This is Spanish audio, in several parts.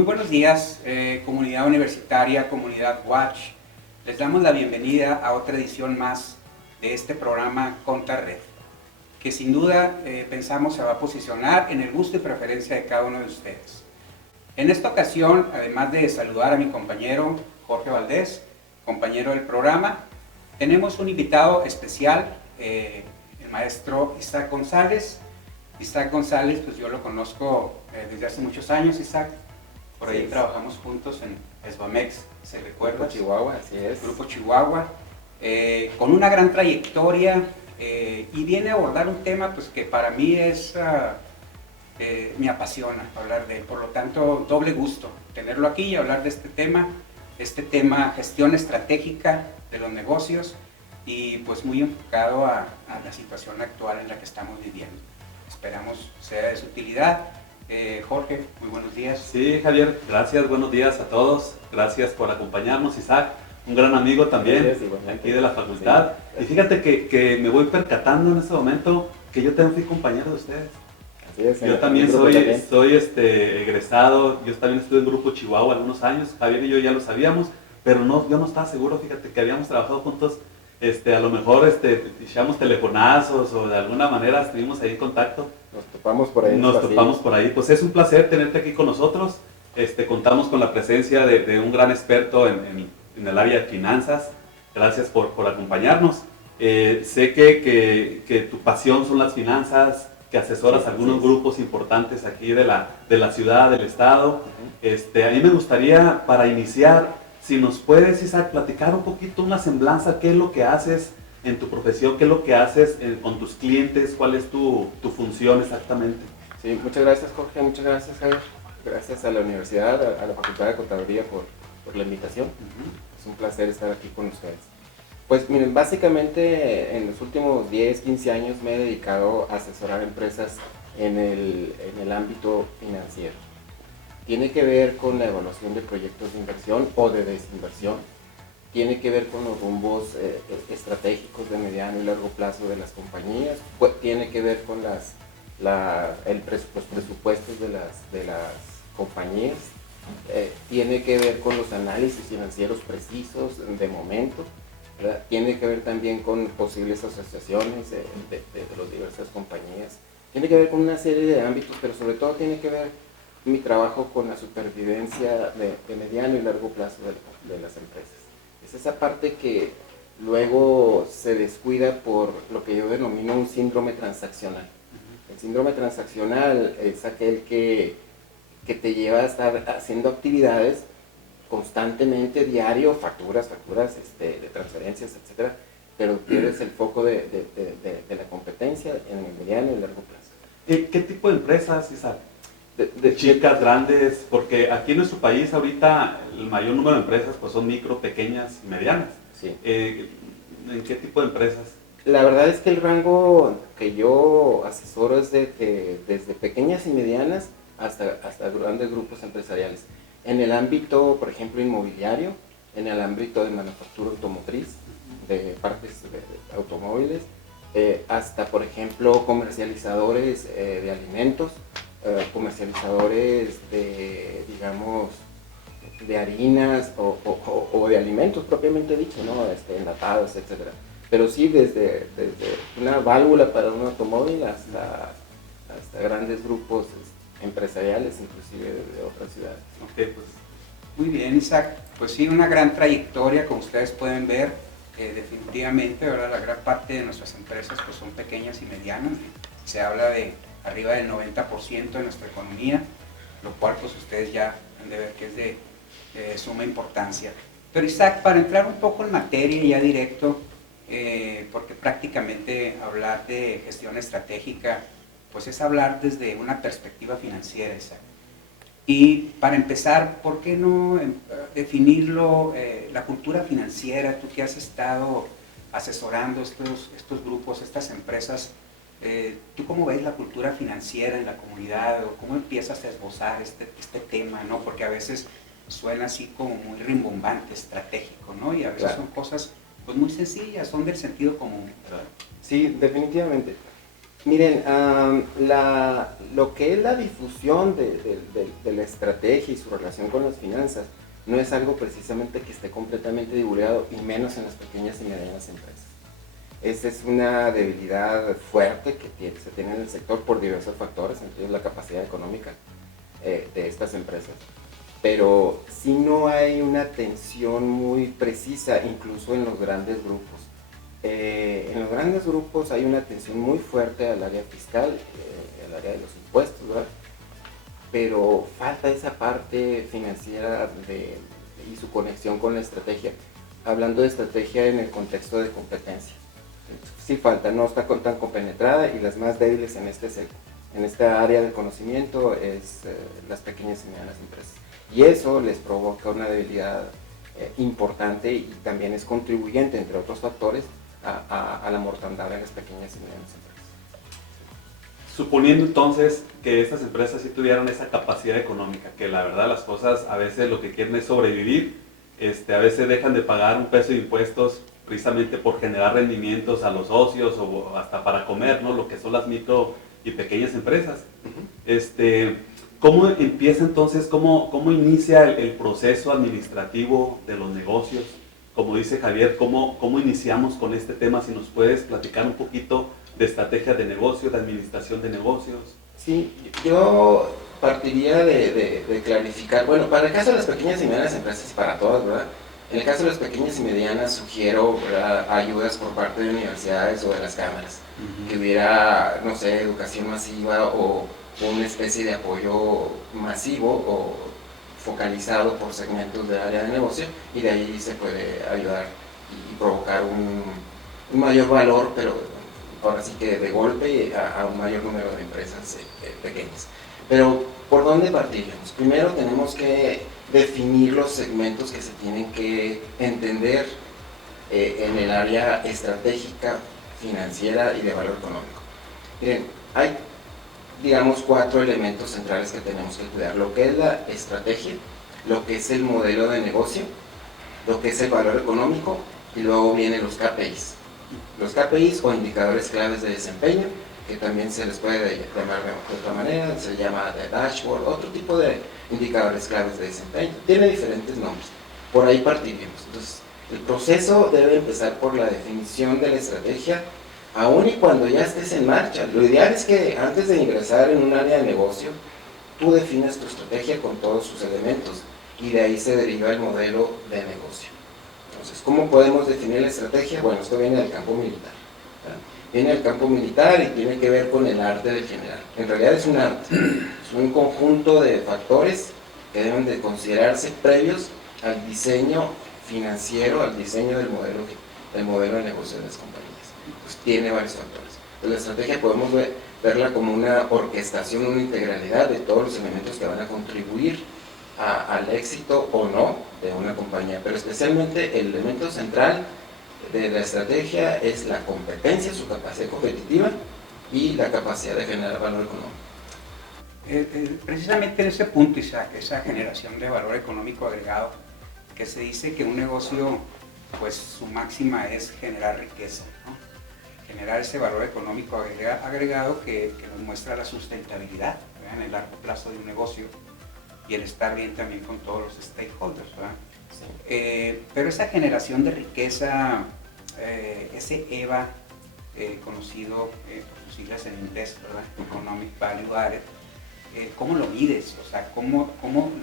Muy buenos días, comunidad universitaria, comunidad Watch. Les damos la bienvenida a otra edición más de este programa Conta Red, que sin duda pensamos se va a posicionar en el gusto y preferencia de cada uno de ustedes. En esta ocasión, además de saludar a mi compañero Jorge Valdés, compañero del programa, tenemos un invitado especial, el maestro Isaac González. Isaac González, pues yo lo conozco desde hace muchos años, Isaac. Por ahí trabajamos juntos en Esbamex, ¿se recuerda? Grupo Chihuahua, así es. Grupo Chihuahua, con una gran trayectoria y viene a abordar un tema pues, que para mí es, me apasiona hablar de él. Por lo tanto, doble gusto tenerlo aquí y hablar de este tema gestión estratégica de los negocios y pues muy enfocado a la situación actual en la que estamos viviendo. Esperamos sea de su utilidad. Jorge, muy buenos días. Sí, Javier, gracias, buenos días a todos. Gracias por acompañarnos, Isaac, un gran amigo también aquí de la facultad. Sí, y fíjate que me voy percatando en este momento que yo también fui compañero de ustedes. Así es, yo también soy egresado, yo también estuve en Grupo Chihuahua algunos años, Javier y yo ya lo sabíamos, pero yo no estaba seguro, fíjate, que habíamos trabajado juntos. A lo mejor echamos telefonazos o de alguna manera estuvimos ahí en contacto. Nos topamos por ahí. Pues es un placer tenerte aquí con nosotros. Contamos con la presencia de un gran experto en el área de finanzas. Gracias por acompañarnos. Sé que tu pasión son las finanzas, que asesoras algunos grupos importantes aquí de la ciudad, del estado. A mí me gustaría, para iniciar, si nos puedes, Isaac, platicar un poquito, una semblanza, qué es lo que haces en tu profesión, qué es lo que haces con tus clientes, cuál es tu función exactamente. Sí, muchas gracias, Jorge, muchas gracias, Javier. Gracias a la universidad, a la Facultad de Contaduría por la invitación. Es un placer estar aquí con ustedes. Pues miren, básicamente en los últimos 10, 15 años me he dedicado a asesorar empresas en el ámbito financiero. Tiene que ver con la evaluación de proyectos de inversión o de desinversión. Tiene que ver con los rumbos estratégicos de mediano y largo plazo de las compañías. Tiene que ver con los presupuestos de las compañías. Tiene que ver con los análisis financieros precisos de momento. ¿Verdad? Tiene que ver también con posibles asociaciones de las diversas compañías. Tiene que ver con una serie de ámbitos, pero sobre todo tiene que ver mi trabajo con la supervivencia de mediano y largo plazo de las empresas. Es esa parte que luego se descuida por lo que yo denomino un síndrome transaccional. El síndrome transaccional es aquel que te lleva a estar haciendo actividades constantemente, diario, facturas de transferencias, etcétera, pero pierdes el foco de la competencia en el mediano y largo plazo. ¿Qué tipo de empresas, Isaac? De chicas, grandes, porque aquí en nuestro país ahorita el mayor número de empresas pues son micro, pequeñas y medianas. Sí. ¿En qué tipo de empresas? La verdad es que el rango que yo asesoro es desde pequeñas y medianas hasta grandes grupos empresariales. En el ámbito, por ejemplo, inmobiliario, en el ámbito de manufactura automotriz, de partes de automóviles, hasta, por ejemplo, comercializadores de alimentos, comercializadores de harinas o de alimentos propiamente dicho, ¿no? Enlatados, etcétera. Pero sí desde una válvula para un automóvil hasta grandes grupos empresariales, inclusive de otras ciudades. Ok, pues. Muy bien, Isaac. Pues sí, una gran trayectoria, como ustedes pueden ver, definitivamente, ¿verdad? La gran parte de nuestras empresas pues, son pequeñas y medianas. Se habla de arriba del 90% de nuestra economía, lo cual pues ustedes ya han de ver que es de suma importancia. Pero Isaac, para entrar un poco en materia ya directo, porque prácticamente hablar de gestión estratégica pues es hablar desde una perspectiva financiera, Isaac. Y para empezar, ¿por qué no definirlo, la cultura financiera, tú que has estado asesorando estos grupos, estas empresas? ¿Tú cómo ves la cultura financiera en la comunidad o cómo empiezas a esbozar este tema, ¿no? Porque a veces suena así como muy rimbombante, estratégico, ¿no? Y a veces son cosas pues, muy sencillas, son del sentido común, ¿verdad? Sí, definitivamente. Miren, lo que es la difusión de la estrategia y su relación con las finanzas no es algo precisamente que esté completamente divulgado, y menos en las pequeñas y medianas empresas. Esa es una debilidad fuerte que se tiene en el sector por diversos factores, entre ellos la capacidad económica de estas empresas. Pero sí no hay una atención muy precisa, incluso en los grandes grupos. En los grandes grupos hay una atención muy fuerte al área fiscal, al área de los impuestos, ¿verdad? Pero falta esa parte financiera y su conexión con la estrategia. Hablando de estrategia en el contexto de competencia. Sí falta, no está tan compenetrada, y las más débiles en esta área del conocimiento es las pequeñas y medianas empresas. Y eso les provoca una debilidad importante, y también es contribuyente, entre otros factores, a la mortandad en las pequeñas y medianas empresas. Suponiendo entonces que estas empresas sí tuvieran esa capacidad económica, que la verdad las cosas a veces lo que quieren es sobrevivir, a veces dejan de pagar un peso de impuestos precisamente por generar rendimientos a los socios o hasta para comer, ¿no? Lo que son las micro y pequeñas empresas. ¿Cómo empieza entonces, cómo inicia el proceso administrativo de los negocios? Como dice Javier, ¿cómo iniciamos con este tema? Si nos puedes platicar un poquito de estrategia de negocio, de administración de negocios. Sí, yo partiría de clarificar, bueno, para el caso de las pequeñas y medianas empresas y para todas, ¿verdad? En el caso de las pequeñas y medianas sugiero, ¿verdad?, ayudas por parte de universidades o de las cámaras, que hubiera, no sé, educación masiva o una especie de apoyo masivo o focalizado por segmentos del área de negocio, y de ahí se puede ayudar y provocar un mayor valor, pero ahora sí que de golpe a un mayor número de empresas pequeñas. Pero, ¿por dónde partiríamos? Primero tenemos que definir los segmentos que se tienen que entender en el área estratégica, financiera y de valor económico. Miren, hay, digamos, 4 elementos centrales que tenemos que cuidar: lo que es la estrategia, lo que es el modelo de negocio, lo que es el valor económico, y luego vienen los KPIs. Los KPIs, o indicadores claves de desempeño, que también se les puede llamar de otra manera, se llama de dashboard, otro tipo de indicadores claves de desempeño, tiene diferentes nombres. Por ahí partiríamos. Entonces, el proceso debe empezar por la definición de la estrategia, aun y cuando ya estés en marcha. Lo ideal es que antes de ingresar en un área de negocio, tú defines tu estrategia con todos sus elementos, y de ahí se deriva el modelo de negocio. Entonces, ¿cómo podemos definir la estrategia? Bueno, esto viene del campo militar, ¿verdad? Viene del campo militar y tiene que ver con el arte del general. En realidad es un arte, es un conjunto de factores que deben de considerarse previos al diseño financiero, al diseño del modelo de negocio de las compañías. Pues tiene varios factores. Pues la estrategia podemos verla como una orquestación, una integralidad de todos los elementos que van a contribuir al éxito o no de una compañía, pero especialmente el elemento central de la estrategia es la competencia, su capacidad competitiva y la capacidad de generar valor económico. Precisamente en ese punto, Isaac, esa generación de valor económico agregado, que se dice que un negocio, pues su máxima es generar riqueza, ¿no? Generar ese valor económico agregado que nos muestra la sustentabilidad, ¿verdad?, en el largo plazo de un negocio, y el estar bien también con todos los stakeholders, ¿verdad? Sí. Pero esa generación de riqueza, ese EVA, conocido por sus siglas en inglés, ¿verdad?, Economic Value Added, ¿cómo lo mides? O sea, ¿cómo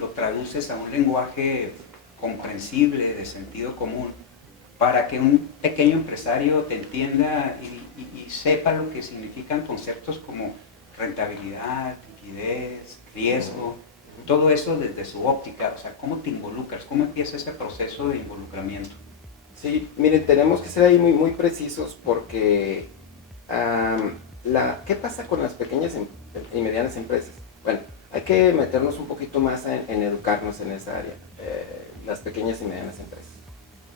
lo traduces a un lenguaje comprensible, de sentido común, para que un pequeño empresario te entienda y sepa lo que significan conceptos como rentabilidad, liquidez, riesgo? Todo eso desde su óptica, o sea, ¿cómo te involucras? ¿Cómo empieza ese proceso de involucramiento? Sí, miren, tenemos que ser ahí muy, muy precisos, porque ¿qué pasa con las pequeñas y medianas empresas? Bueno, hay que meternos un poquito más en educarnos en esa área, las pequeñas y medianas empresas.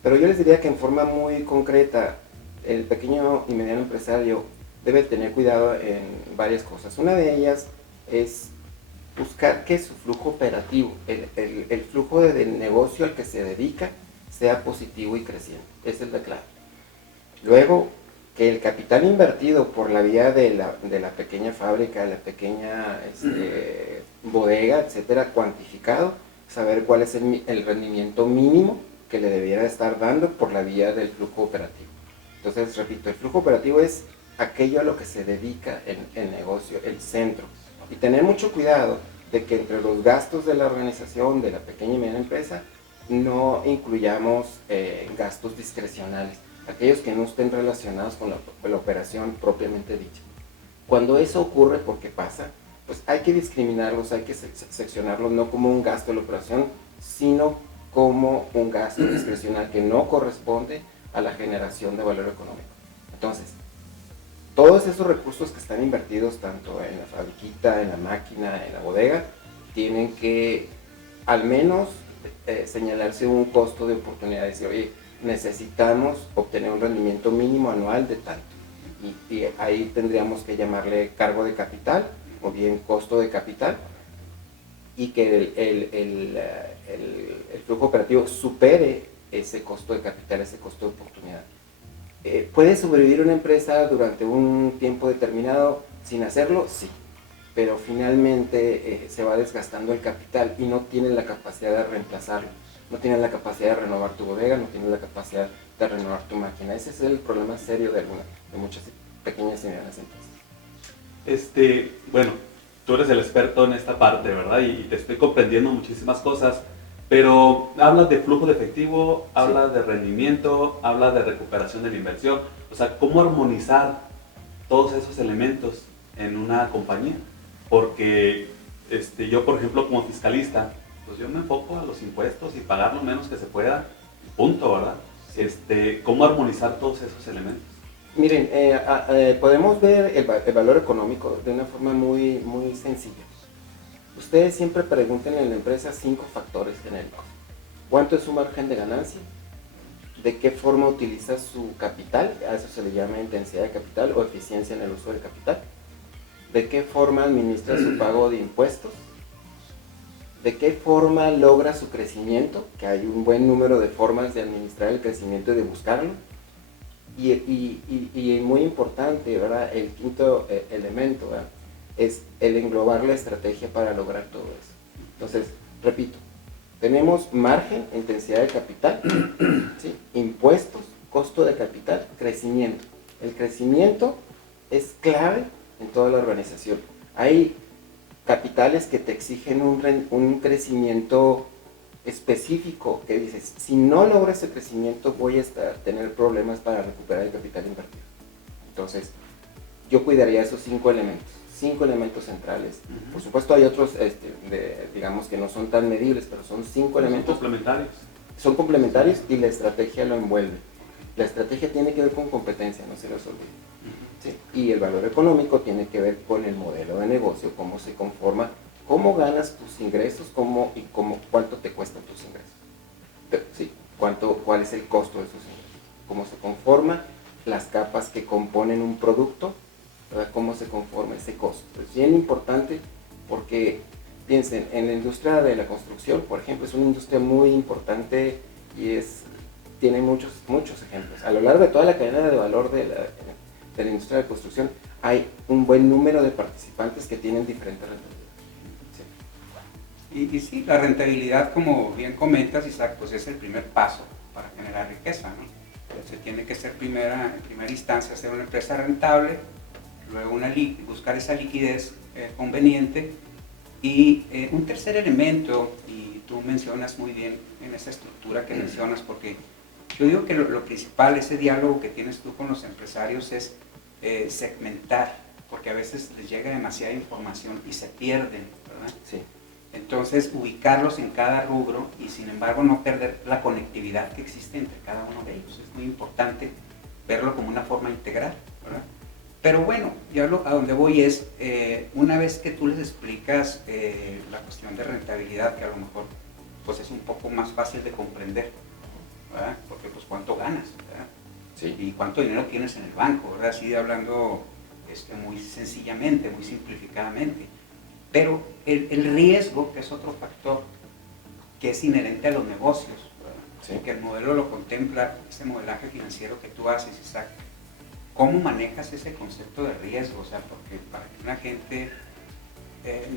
Pero yo les diría que en forma muy concreta, el pequeño y mediano empresario debe tener cuidado en varias cosas. Una de ellas es buscar que su flujo operativo, el flujo del negocio al que se dedica, sea positivo y creciente. Esa es la clave. Luego, que el capital invertido por la vía de la pequeña fábrica, la pequeña bodega, etcétera, cuantificado, saber cuál es el rendimiento mínimo que le debiera estar dando por la vía del flujo operativo. Entonces, repito, el flujo operativo es aquello a lo que se dedica el negocio, el centro. Y tener mucho cuidado de que entre los gastos de la organización, de la pequeña y mediana empresa, no incluyamos gastos discrecionales, aquellos que no estén relacionados con la operación propiamente dicha. Cuando eso ocurre, porque pasa, pues hay que discriminarlos, hay que seccionarlos no como un gasto de la operación, sino como un gasto discrecional que no corresponde a la generación de valor económico. Entonces, todos esos recursos que están invertidos tanto en la fabriquita, en la máquina, en la bodega, tienen que al menos señalarse un costo de oportunidad, decir, oye, necesitamos obtener un rendimiento mínimo anual de tanto. Y ahí tendríamos que llamarle cargo de capital o bien costo de capital, y que el flujo operativo supere ese costo de capital, ese costo de oportunidad. ¿Puede sobrevivir una empresa durante un tiempo determinado sin hacerlo? Sí, pero finalmente se va desgastando el capital y no tienen la capacidad de reemplazarlo, no tienen la capacidad de renovar tu bodega, no tienen la capacidad de renovar tu máquina. Ese es el problema serio de muchas pequeñas y medianas empresas. Bueno, tú eres el experto en esta parte, ¿verdad? Y te estoy comprendiendo muchísimas cosas, pero hablas de flujo de efectivo, hablas Sí. de rendimiento, hablas de recuperación de la inversión. O sea, ¿cómo armonizar todos esos elementos en una compañía? Porque yo, por ejemplo, como fiscalista, pues yo me enfoco a los impuestos y pagar lo menos que se pueda, punto, ¿verdad? ¿Cómo armonizar todos esos elementos? Miren, podemos ver el valor económico de una forma muy, muy sencilla. Ustedes siempre pregunten en la empresa 5 factores genéricos. ¿Cuánto es su margen de ganancia? ¿De qué forma utiliza su capital? A eso se le llama intensidad de capital o eficiencia en el uso del capital. ¿De qué forma administra su pago de impuestos? ¿De qué forma logra su crecimiento? Que hay un buen número de formas de administrar el crecimiento y de buscarlo. Y muy importante, ¿verdad? El quinto elemento, ¿verdad? Es el englobar la estrategia para lograr todo eso. Entonces, repito, tenemos margen, intensidad de capital, ¿sí? Impuestos, costo de capital, crecimiento. El crecimiento es clave en toda la organización. Hay capitales que te exigen un crecimiento específico, que dices, si no logro ese crecimiento voy a tener problemas para recuperar el capital invertido. Entonces, yo cuidaría esos 5 elementos centrales. Por supuesto hay otros, digamos que no son tan medibles, pero son 5 elementos. Son complementarios y la estrategia lo envuelve. La estrategia tiene que ver con competencia, no se les olvide. ¿Sí? Y el valor económico tiene que ver con el modelo de negocio, cómo se conforma, cómo ganas tus ingresos, cuánto te cuestan tus ingresos. ¿Sí? ¿Cuál es el costo de esos ingresos? Cómo se conforma las capas que componen un producto, ¿verdad? Cómo se conforma ese costo. Es bien importante porque, piensen, en la industria de la construcción, por ejemplo, es una industria muy importante y tiene muchos ejemplos. A lo largo de toda la cadena de valor de la industria de la construcción hay un buen número de participantes que tienen diferentes rentabilidades. Y sí, la rentabilidad, como bien comentas, Isaac, pues es el primer paso para generar riqueza, ¿no? Se tiene que ser en primera instancia hacer una empresa rentable, luego buscar esa liquidez conveniente, y un tercer elemento, y tú mencionas muy bien en esa estructura que mencionas, porque yo digo que lo principal, ese diálogo que tienes tú con los empresarios es segmentar, porque a veces les llega demasiada información y se pierden, ¿verdad? Sí. Entonces, ubicarlos en cada rubro y sin embargo no perder la conectividad que existe entre cada uno de ellos. Es muy importante verlo como una forma integral, ¿verdad? Pero bueno, yo a donde voy es, una vez que tú les explicas la cuestión de rentabilidad, que a lo mejor pues es un poco más fácil de comprender, ¿verdad? Porque pues cuánto ganas, ¿verdad? Sí. Y cuánto dinero tienes en el banco, ¿verdad? Así hablando muy sencillamente, muy simplificadamente. Pero el riesgo, que es otro factor que es inherente a los negocios, ¿verdad? Sí. Que el modelo lo contempla, ese modelaje financiero que tú haces, Isaac, ¿cómo manejas ese concepto de riesgo? O sea, porque para que una gente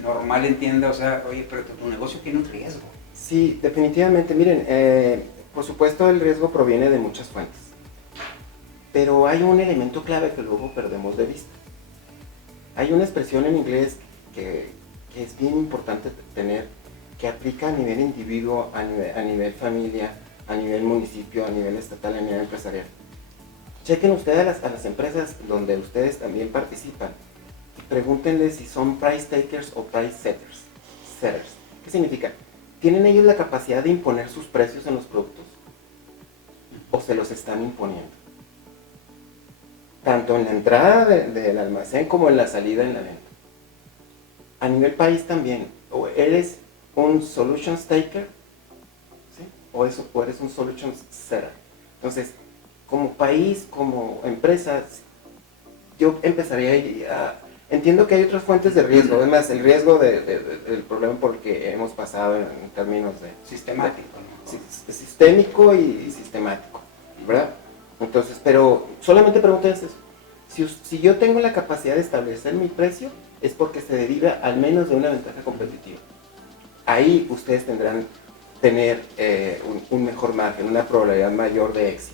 normal entienda, o sea, oye, pero tu negocio tiene un riesgo. Sí, definitivamente. Miren, por supuesto el riesgo proviene de muchas fuentes, pero hay un elemento clave que luego perdemos de vista. Hay una expresión en inglés que es bien importante tener, que aplica a nivel individuo, a nivel familia, a nivel municipio, a nivel estatal, a nivel empresarial. Chequen ustedes a las empresas donde ustedes también participan y pregúntenles si son price takers o price setters. ¿Qué significa? ¿Tienen ellos la capacidad de imponer sus precios en los productos? ¿O se los están imponiendo? Tanto en la entrada del almacén como en la salida en la venta. A nivel país también, o eres un solutions taker, ¿sí? o eres un solutions setter. Entonces, como país, como empresas, yo empezaría a... Entiendo que hay otras fuentes de riesgo, además el riesgo del problema por el que hemos pasado en términos de... Sistemático, ¿no? Sistémico y sistemático, ¿verdad? Entonces, pero solamente pregúntense eso. Si yo tengo la capacidad de establecer mi precio, es porque se deriva al menos de una ventaja competitiva. Ahí ustedes tendrán tener un mejor margen, una probabilidad mayor de éxito.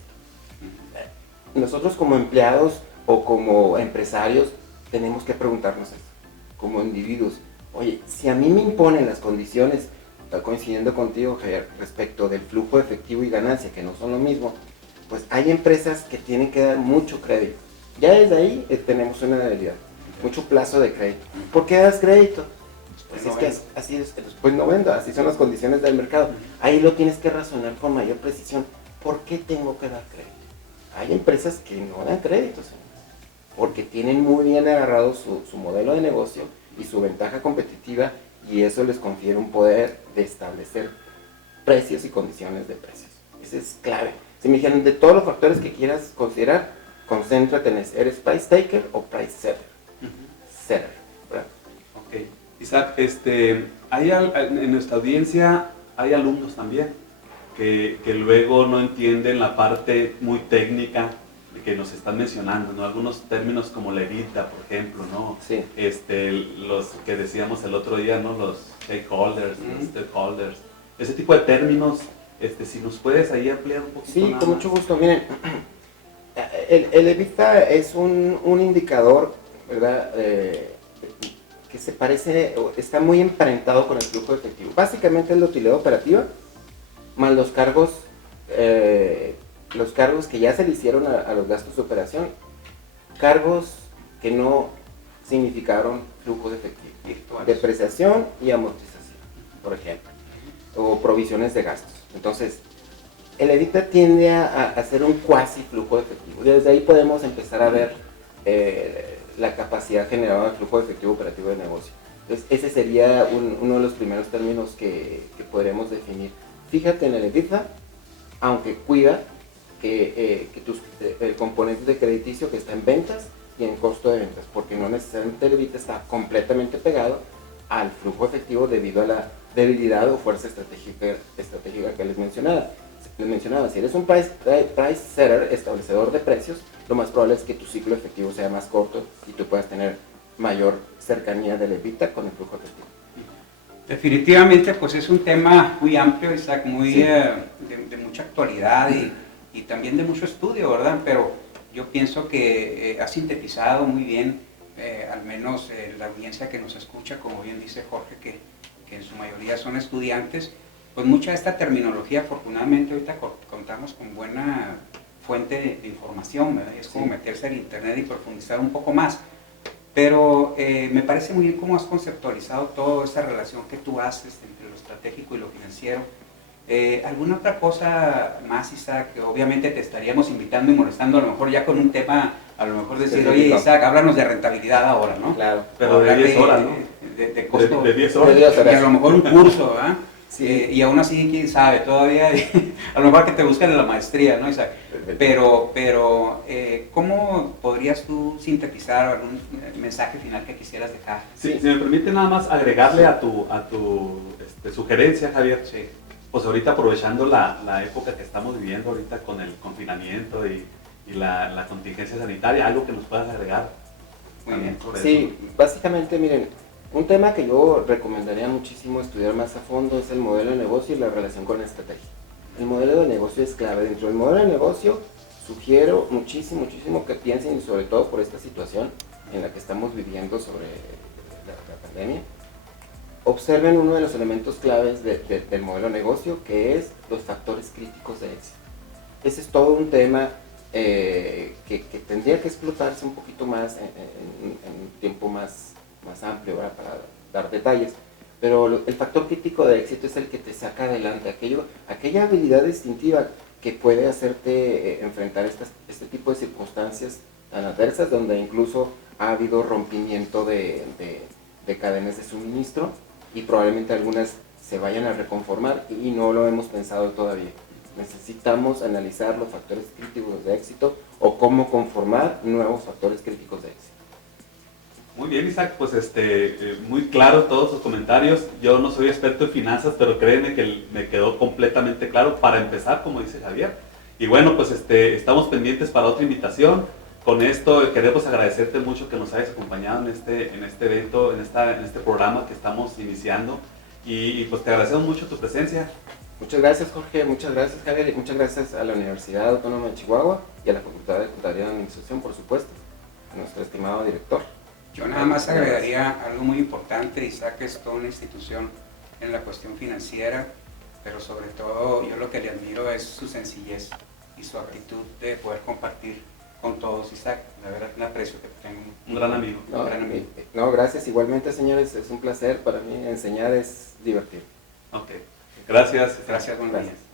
Nosotros como empleados o como empresarios tenemos que preguntarnos eso, como individuos. Oye, si a mí me imponen las condiciones, coincidiendo contigo, Javier, respecto del flujo efectivo y ganancia, que no son lo mismo, pues hay empresas que tienen que dar mucho crédito. Ya desde ahí tenemos una debilidad, mucho plazo de crédito. ¿Por qué das crédito? Pues es que así es, después no vendo, así son las condiciones del mercado. Ahí lo tienes que razonar con mayor precisión. ¿Por qué tengo que dar crédito? Hay empresas que no dan créditos, porque tienen muy bien agarrado su modelo de negocio y su ventaja competitiva, y eso les confiere un poder de establecer precios y condiciones de precios. Ese es clave. Si me dijeron de todos los factores que quieras considerar, concéntrate en eso. ¿Eres price taker o price setter? Setter, ¿verdad? Ok. Isaac, en nuestra audiencia hay alumnos también que luego no entienden la parte muy técnica que nos están mencionando, ¿no? Algunos términos como la EBITDA, por ejemplo, ¿no? Sí. Los que decíamos el otro día, ¿no? Los stakeholders, los stakeholders, ese tipo de términos, si nos puedes ahí ampliar un poquito. Sí, con mucho gusto. Miren, el EBITDA es un indicador, ¿verdad? Que se parece, está muy emparentado con el flujo efectivo. Básicamente es la utilidad operativa más los cargos que ya se le hicieron a los gastos de operación, cargos que no significaron flujo de efectivo, depreciación y amortización, por ejemplo, o provisiones de gastos. Entonces, el EBITDA tiende a ser un cuasi flujo de efectivo. Desde ahí podemos empezar a ver la capacidad generada del flujo de efectivo operativo de negocio. Entonces, ese sería uno de los primeros términos que podremos definir. Fíjate en el EBITDA, aunque cuida que tus componentes de crediticio que está en ventas y en costo de ventas, porque no necesariamente el EBITDA está completamente pegado al flujo efectivo debido a la debilidad o fuerza estratégica que les mencionaba. Si eres un price setter, establecedor de precios, lo más probable es que tu ciclo efectivo sea más corto y tú puedas tener mayor cercanía del EBITDA con el flujo efectivo. Definitivamente, pues es un tema muy amplio, Isaac, muy sí. de mucha actualidad y también de mucho estudio, ¿verdad? Pero yo pienso que has sintetizado muy bien, al menos la audiencia que nos escucha, como bien dice Jorge, que en su mayoría son estudiantes, pues mucha de esta terminología, afortunadamente ahorita contamos con buena fuente de información, ¿verdad? Es como meterse en internet y profundizar un poco más. Pero me parece muy bien cómo has conceptualizado toda esa relación que tú haces entre lo estratégico y lo financiero. ¿Alguna otra cosa más, Isaac? Que obviamente te estaríamos invitando y molestando a lo mejor ya con un tema, a lo mejor decir, oye Isaac, háblanos de rentabilidad ahora, ¿no? Claro. Pero de 10 horas, ¿no? De costo. De 10 horas. Y a lo mejor un curso, ¿verdad? Sí. Y aún así, quién sabe, todavía a lo mejor que te buscan en la maestría, ¿no, Isaac? Pero ¿cómo podrías tú sintetizar algún mensaje final que quisieras dejar? Sí, si me permite nada más agregarle a tu sugerencia, Javier. Sí. Pues ahorita aprovechando la época que estamos viviendo ahorita con el confinamiento la contingencia sanitaria. ¿Algo que nos puedas agregar? Muy bien. Sobre Sí, básicamente, miren, un tema que yo recomendaría muchísimo estudiar más a fondo es el modelo de negocio y la relación con la estrategia. El modelo de negocio es clave. Dentro del modelo de negocio, sugiero muchísimo que piensen, y sobre todo por esta situación en la que estamos viviendo sobre la pandemia, observen uno de los elementos claves del modelo de negocio, que es los factores críticos de éxito. Ese es todo un tema que tendría que explotarse un poquito más en un tiempo más amplio, ¿verdad?, para dar detalles. Pero el factor crítico de éxito es el que te saca adelante, aquella habilidad distintiva que puede hacerte enfrentar este tipo de circunstancias tan adversas, donde incluso ha habido rompimiento de cadenas de suministro y probablemente algunas se vayan a reconformar y no lo hemos pensado todavía. Necesitamos analizar los factores críticos de éxito o cómo conformar nuevos factores críticos de éxito. Muy bien, Isaac, pues muy claro todos sus comentarios. Yo no soy experto en finanzas, pero créeme que me quedó completamente claro para empezar, como dice Javier. Y bueno, pues estamos pendientes para otra invitación. Con esto queremos agradecerte mucho que nos hayas acompañado en este evento, en este programa que estamos iniciando. Y pues te agradecemos mucho tu presencia. Muchas gracias, Jorge, muchas gracias, Javier, y muchas gracias a la Universidad Autónoma de Chihuahua y a la Facultad de Contaduría y Administración, por supuesto, a nuestro estimado director. Yo nada más agregaría algo muy importante. Isaac es toda una institución en la cuestión financiera, pero sobre todo yo lo que le admiro es su sencillez y su actitud de poder compartir con todos. Isaac, la verdad, un aprecio que tengo. Un gran amigo. No, gracias. Igualmente, señores, es un placer. Para mí enseñar es divertido. Ok. Gracias. Gracias, buenos días.